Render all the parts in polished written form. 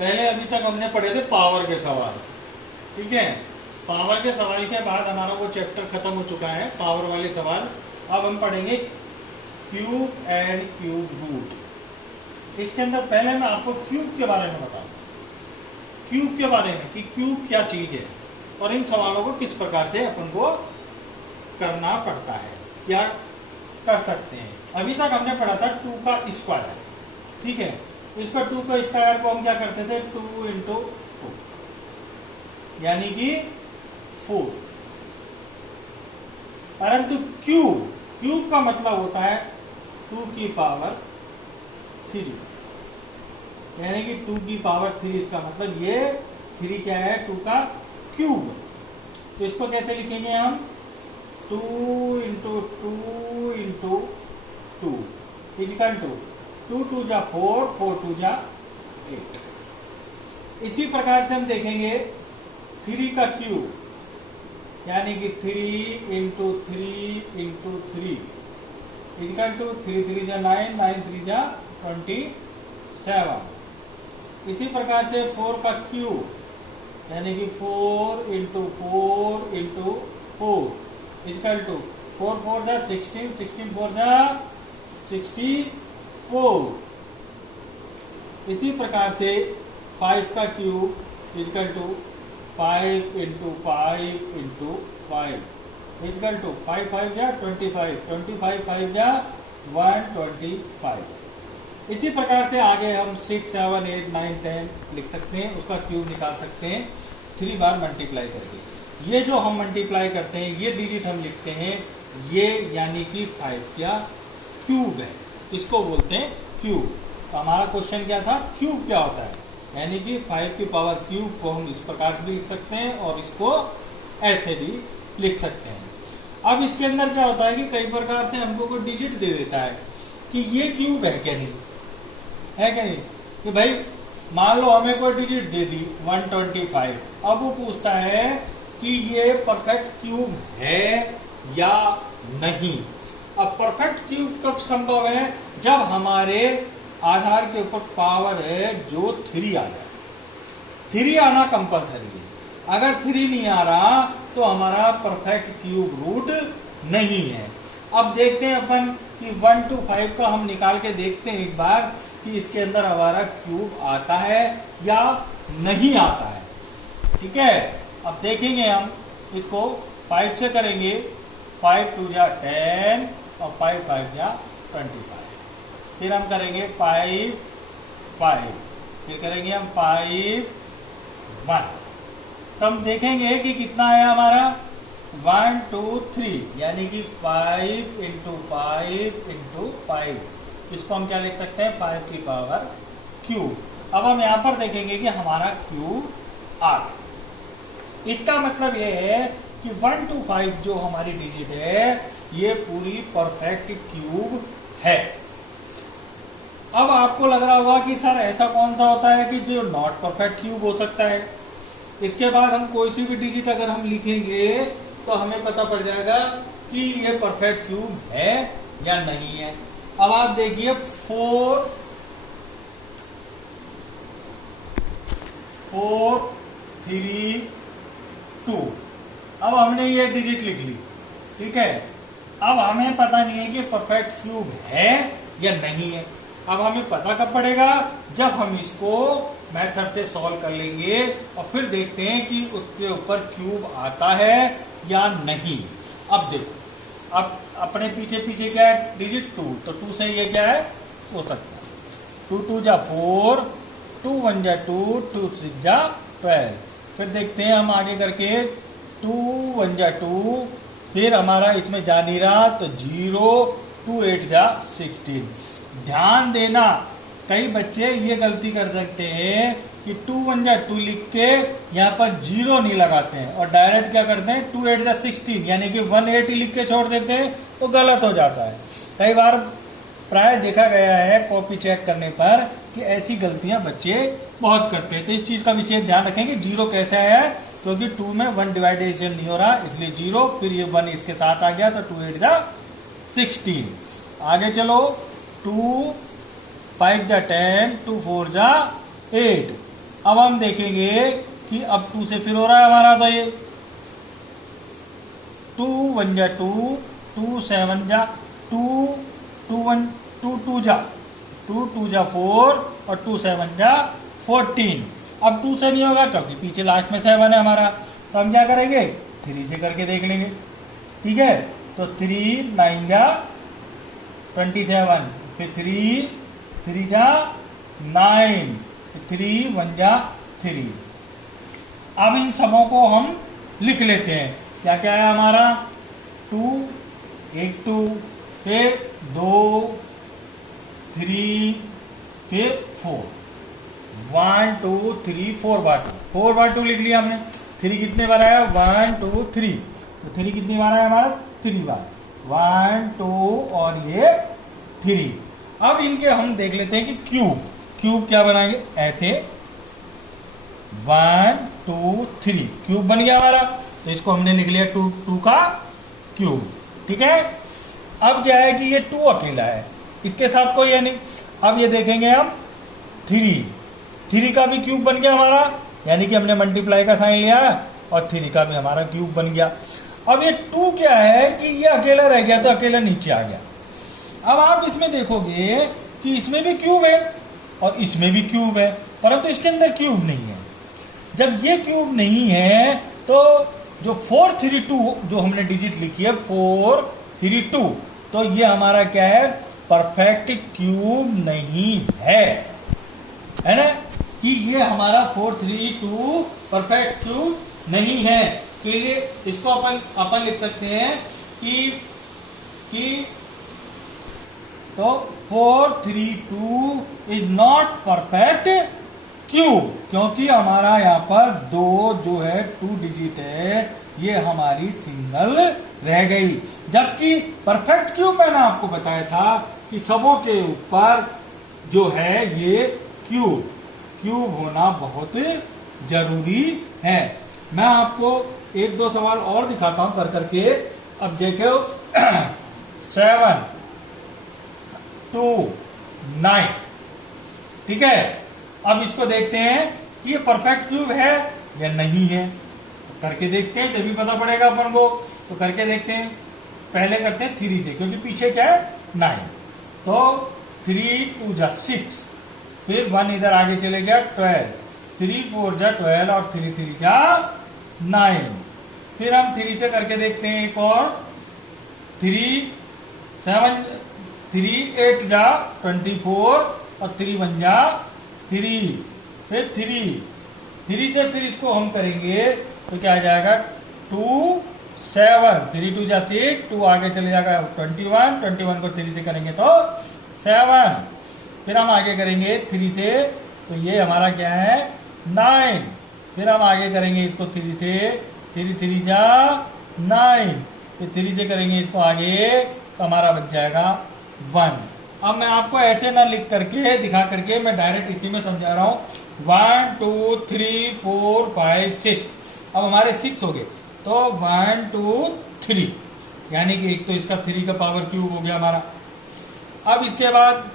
पहले अभी तक हमने पढ़े थे पावर के सवाल, ठीक है। पावर के सवाल के बाद हमारा वो चैप्टर खत्म हो चुका है, पावर वाले सवाल। अब हम पढ़ेंगे क्यूब एंड क्यूब रूट। इसके अंदर पहले मैं आपको क्यूब के बारे में बताऊंगा, क्यूब के बारे में कि क्यूब क्या चीज है और इन सवालों को किस प्रकार से अपन को करना पड़ता है, क्या कर सकते हैं। अभी तक हमने पढ़ा था 2 का स्क्वायर, ठीक है। इसका 2 का स्क्वायर को हम क्या करते थे, 2 इंटू 2 यानी कि 4। परंतु क्यूब का मतलब होता है 2 की पावर 3, यानी कि 2 की पावर 3। इसका मतलब ये 3 क्या है, 2 का क्यूब। तो इसको कैसे लिखेंगे हम, 2 इंटू 2 इंटू 2 इक्वल टू 2 2 जा 4, 4 2 जा 8। इसी प्रकार से हम देखेंगे 3 का क्यूब, यानी कि 3 इंटू 3 इंटू 3 इक्वल टू 3 3 जा 9, 9 3 जा 27। इसी प्रकार से 4 का क्यूब, यानी कि 4 इंटू 4 इंटू 4 इक्वल टू 4 4 जा 16, 16 4 जा 64। इसी प्रकार से 5 का cube equal to 5 into 5 into 5 equal to 5 5 जा 25, 25 5 जा 125। इसी प्रकार से आगे हम 6 7 8 9 10 लिख सकते हैं, उसका क्यूब निकाल सकते हैं 3 बार मल्टीप्लाई करके। ये जो हम मल्टीप्लाई करते हैं, ये डिजिट हम लिखते हैं, ये यानी कि 5 क्या क्यूब है, इसको बोलते हैं क्यूब। तो हमारा क्वेश्चन क्या था, क्यूब क्या होता है, यानी कि 5 की पावर क्यूब को हम इस प्रकार से भी लिख सकते हैं और इसको ऐसे भी लिख सकते हैं। अब इसके अंदर क्या होता है कि कई प्रकार से हमको कोई डिजिट दे देता है कि ये क्यूब है क्या नहीं, है क्या नहीं, कि भाई मान लो हमें कोई डिजिट दे दी 125। अब वो पूछता है कि ये परफेक्ट क्यूब है या नहीं। अब परफेक्ट क्यूब कब संभव है, जब हमारे आधार के ऊपर पावर है जो 3 आ जाए। 3 आना कंपलसरी है, अगर 3 नहीं आ रहा तो हमारा परफेक्ट क्यूब रूट नहीं है। अब देखते हैं अपन कि 1 to 5 का हम निकाल के देखते हैं एक बार कि इसके अंदर हमारा क्यूब आता है या नहीं आता है, ठीक है। अब देखेंगे हम इसको 5 से करेंगे, 5 2 जा 10 और 5 5 जा 25। फिर हम करेंगे 5 5, फिर करेंगे हम 5 1। तो हम देखेंगे कि कितना आया हमारा 1 2 3, यानी कि 5 इंटू 5 इंटू 5। इसको हम क्या लिख सकते हैं, 5 की पावर क्यूब। अब हम यहां पर देखेंगे कि हमारा क्यूब आ गया। इसका मतलब यह है कि 1 to 5 जो हमारी डिजिट है ये पूरी परफेक्ट क्यूब है। अब आपको लग रहा होगा कि सर ऐसा कौन सा होता है कि जो नॉट परफेक्ट क्यूब हो सकता है। इसके बाद हम कोई सी भी डिजिट अगर हम लिखेंगे तो हमें पता पड़ जाएगा कि ये परफेक्ट क्यूब है या नहीं है। अब आप देखिए 4 4 3 2। अब हमने ये डिजिट लिख ली, ठीक है। अब हमें पता नहीं है कि परफेक्ट क्यूब है या नहीं है। अब हमें पता कब पड़ेगा, जब हम इसको मेथड से सॉल्व कर लेंगे और फिर देखते हैं कि उसके ऊपर क्यूब आता है या नहीं। अब देखो, अब अपने पीछे पीछे क्या है, डिजिट 2, तो 2 से ये क्या है हो सकता है 2 2 जा 4, 2 1 जा 2, 2 6 जा 12। फिर देखते हैं हम आगे करके 2 1 जा 2, फिर हमारा इसमें जा नहीं रहा तो 0, 2 8 जा 16। ध्यान देना, कई बच्चे ये गलती कर सकते हैं कि 2 1 जा 2 लिख के यहाँ पर 0 नहीं लगाते हैं और डायरेक्ट क्या करते हैं 2 8 जा 16 यानी कि 1 8 लिख के छोड़ देते हैं, तो गलत हो जाता है। कई बार प्राय देखा गया है कॉपी चेक करने पर कि ऐसी गलतियां बच्चे बहुत करते हैं। तो इस चीज का विशेष ध्यान रखेंगे। 0 कैसे आया है, क्योंकि 2 में 1 डिवाइडेशन नहीं हो रहा, इसलिए 0, फिर ये 1 इसके साथ आ गया तो 2 8 जा 16। आगे चलो 2 5 जा 10, 2 4 जा 8, अब हम देखेंगे कि अब 2 से फिर हो रहा है हमारा, तो ये 2 1 जा 2, 2 7 जा 2, 2 1 2 2 जा 2 2 जा 4 और 2 7 जा 14। अब 2 से नहीं होगा क्योंकि पीछे लास्ट में 7 है हमारा, तो हम क्या करेंगे 3 से करके देख लेंगे। ठीक है, तो 3 9 जा 27, फिर 3 जा 9, 3 1 जा 3। अब इन सबों को हम लिख लेते हैं। क्या क्या है हमारा 2 1 2, फिर 2 3, फिर 4, 1 2 3 4 बार 2, 4 बार 2 लिख लिया हमने। 3 कितने बार आया 1 2 3, तो 3 कितनी बार आया हमारा 3 बार, 1 2 और ये 3। अब इनके हम देख लेते हैं कि क्यूब क्या बनाएंगे, ऐसे 1 2 3 क्यूब बन गया हमारा, तो इसको हमने लिख लिया 2 का क्यूब। ठीक है, अब क्या है कि ये 2 अकेला है, इसके साथ कोई है नहीं। अब ये देखेंगे हम 3 का भी क्यूब बन गया हमारा, यानी कि हमने मल्टीप्लाई का साइन लिया और 3 का भी हमारा क्यूब बन गया। अब ये 2 क्या है कि ये अकेला रह गया, तो अकेला नीचे आ गया। अब आप इसमें देखोगे कि इसमें भी क्यूब है और इसमें भी क्यूब है, परंतु इसके अंदर क्यूब नहीं है। जब ये क्यूब नहीं है तो जो 4 3 2 जो हमने डिजिट लिखी है 4 3 2, तो ये हमारा क्या है परफेक्ट क्यूब नहीं है ना, कि ये हमारा 4 3 2 परफेक्ट क्यूब नहीं है। के लिए इसको अपन लिख सकते हैं कि तो 4 3 2 इज नॉट परफेक्ट क्यूब, क्योंकि हमारा यहाँ पर 2 जो है 2 डिजिट है, ये हमारी सिंगल रह गई। जबकि परफेक्ट क्यूब मैंने आपको बताया था कि सबों के ऊपर जो है ये क्यूब होना बहुत जरूरी है। मैं आपको 1-2 सवाल और दिखाता हूं कर करके। अब देखो 7 2 9, ठीक है। अब इसको देखते हैं कि ये परफेक्ट क्यूब है या नहीं है, तो करके देखते हैं, तभी पता पड़ेगा अपन को। तो करके देखते हैं, पहले करते हैं 3 से, क्योंकि पीछे क्या है 9, तो 3 2 जा 6, फिर 1 इधर आगे चले गया 12, 3 4 जा 12 और 3 3 जा 9। फिर हम 3 से करके देखते हैं एक और, 3 8 जा 24 और 3 1 जा 3, फिर 3 से फिर इसको हम करेंगे तो क्या आ जाएगा 2 7, 3 2 जा 6, 2 आगे चले जाएगा 21 को 3 से करेंगे तो 7। फिर हम आगे करेंगे 3 से, तो ये हमारा क्या है 9। फिर हम आगे करेंगे इसको 3 से, 3 3 जा 9, फिर 3 से करेंगे इसको आगे तो हमारा बच जाएगा 1। अब मैं आपको ऐसे ना लिख करके दिखा करके, मैं डायरेक्ट इसी में समझा रहा हूं। 1 2 3 4 5 6, अब हमारे 6 हो गए, तो 1 2 3, यानी कि एक तो इसका 3 का पावर क्यूब हो गया हमारा। अब इसके बाद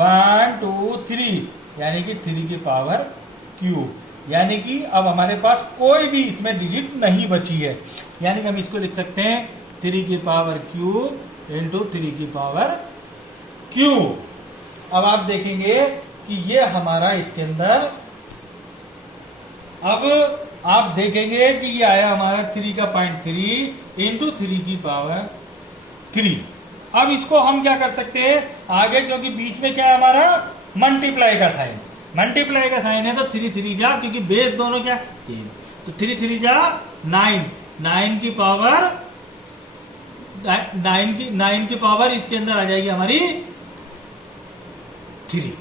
1 2 3, यानी कि 3 की पावर क्यूब, यानी कि अब हमारे पास कोई भी इसमें डिजिट नहीं बची है, यानी कि हम इसको लिख सकते हैं 3 की पावर क्यूब इंटू 3 की पावर क्यूब। अब आप देखेंगे कि ये हमारा इसके अंदर, अब आप देखेंगे कि ये आया हमारा 3 का 0.3 इंटू 3 की पावर 3। अब इसको हम क्या कर सकते हैं आगे, क्योंकि बीच में क्या है हमारा मल्टीप्लाई का साइन, मल्टीप्लाई का साइन है, तो 3 3 जा, क्योंकि बेस दोनों क्या 3, तो 3 3 जा 9, 9 की पावर 9 की पावर इसके अंदर आ जाएगी हमारी 3।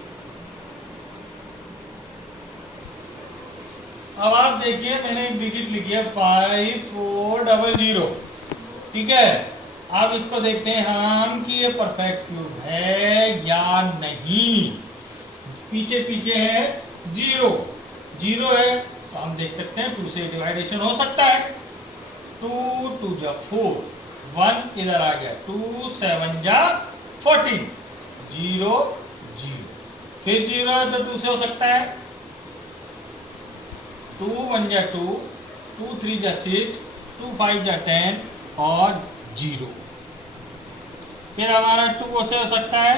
अब आप देखिए मैंने एक डिजिट लिखी है 5400, ठीक है। अब इसको देखते हैं हम कि ये परफेक्ट क्यूब है या नहीं। पीछे है 0 है, तो हम देख सकते हैं 2 से डिवाइडेशन हो सकता है, 2 2 जा 4, 1 इधर आ गया, 2 7 जा 14, 0 0, फिर 0 है तो 2 से हो सकता है 2 1 जा 2, 2 3 जा 6, 2 5 जा 10 और 0। फिर हमारा 2 से हो सकता है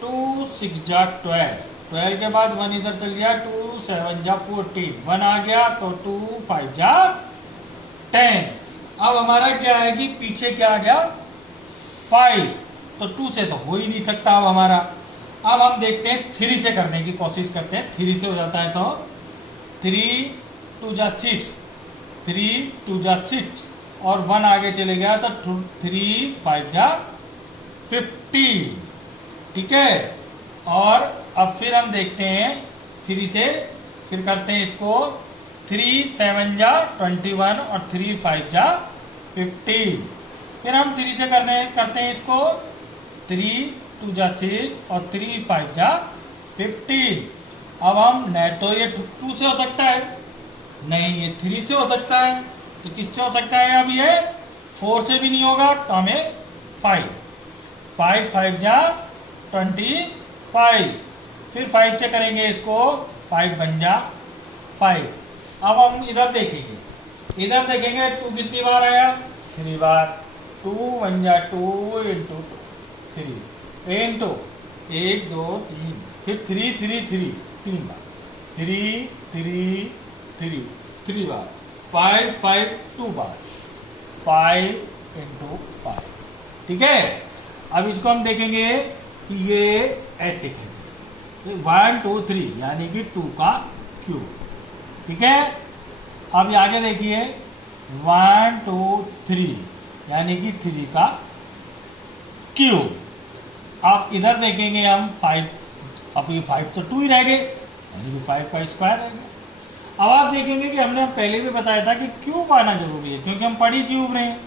2 6 जा 12, 12 के बाद 1 इधर चल गया, 2 7 जा 14, 1 आ गया तो 2 5 जा 10। अब हमारा क्या है कि पीछे क्या आ गया 5, तो 2 से तो हो ही नहीं सकता अब हमारा। अब हम देखते हैं 3 से करने की कोशिश करते हैं। 3 से हो जाता है तो 3 2 जा 6, 3 2 जा 6 और 1 आगे चले गया तो 3 5 जा 50। ठीक है, और अब फिर हम देखते हैं 3 से, फिर करते हैं इसको 3 7 जा 21 और 3 5 जा 15। फिर हम 3 से करते हैं इसको 3 2 जा 6 और 3 5 जा 15। अब हम नहीं तो ये 2 से हो सकता है, नहीं ये 3 से हो सकता है, तो किससे हो सकता है? अब ये 4 से भी नहीं होगा तो हमें 5 5 जा 25। फिर 5 से करेंगे इसको, 5 बन जा 5। अब हम इधर देखेंगे, 2 कितनी बार आया? 3 बार। 2 1 जा 2 इंटू 3 इंटू 1 2 3, फिर 3 3 3 3 बार, 3 3 3 3 बार, 5 5 2 बार, 5 इंटू 5। ठीक है, अब इसको हम देखेंगे कि ये ऐसे खींचेगा, 1 2 3 यानी कि 2 का क्यूब। ठीक है, अब आगे देखिए 1 2 3 यानी कि 3 का क्यूब। अब इधर देखेंगे हम 5, अब ये 5 तो 2 ही रह गए, यानी कि 5 का स्क्वायर रह गया। अब आप देखेंगे कि हमने पहले भी बताया था कि क्यूब आना जरूरी है, क्योंकि हम पढ़ी क्यूब रहे हैं,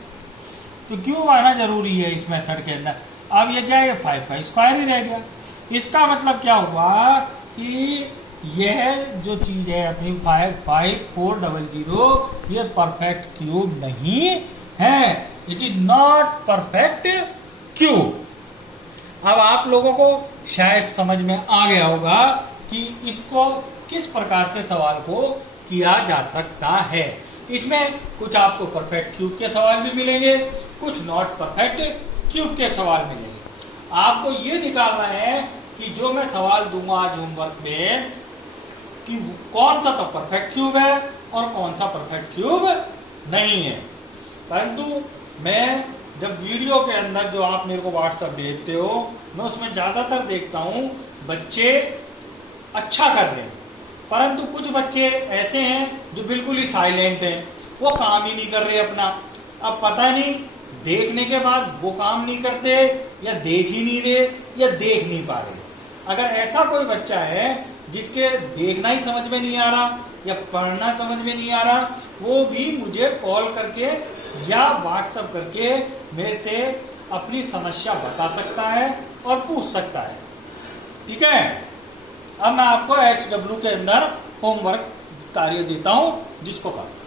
तो क्यूब आना जरूरी है इस मेथड के अंदर। अब ये क्या है, ये 5 का स्क्वायर ही रह गया। इसका मतलब क्या हुआ कि यह जो चीज है अपनी 5 5 4 0 0, ये परफेक्ट क्यूब नहीं है, it is not perfect cube. अब आप लोगों को शायद समझ में आ गया होगा कि इसको किस प्रकार से सवाल को किया जा सकता है। इसमें कुछ आपको परफेक्ट क्यूब के सवाल भी मिलेंगे, कुछ नॉट परफेक्ट क्यूब के सवाल मिलेंगे। आपको ये निकालना है कि जो मैं सवाल दूंगा आज होमवर्क में कि कौन सा तो परफेक्ट क्यूब है और कौन सा परफेक्ट क्यूब नहीं है। परंतु मैं जब वीडियो के अंदर जो आप मेरे को व्हाट्सएप भेजते हो, मैं उसमें ज्यादातर देखता हूं बच्चे अच्छा कर रहे हैं, परंतु कुछ बच्चे ऐसे हैं जो बिल्कुल ही साइलेंट हैं, वो काम ही नहीं कर रहे अपना। अब पता नहीं देखने के बाद वो काम नहीं करते, या देख ही नहीं रहे, या देख नहीं पा रहे। अगर ऐसा कोई बच्चा है जिसके देखना ही समझ में नहीं आ रहा या पढ़ना समझ में नहीं आ रहा, वो भी मुझे कॉल करके या व्हाट्सएप करके मेरे से अपनी समस्या बता सकता है और पूछ सकता है। ठीक है, अब मैं आपको XW के अंदर होमवर्क कार्य देता हूं जिसको करना।